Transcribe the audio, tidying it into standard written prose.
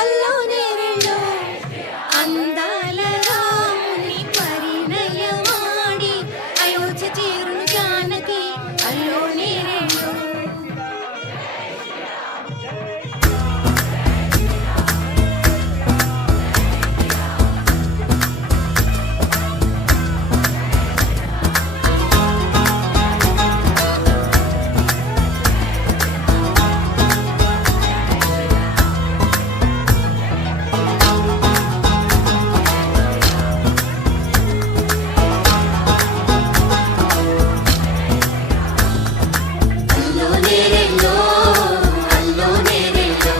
అల్లో నేరెళ్ళో అందాల రాముని పరిణయమాడి అయోధ్య చేరును జానకి అల్లో నేరెళ్ళో. అల్లో నేరెళ్ళో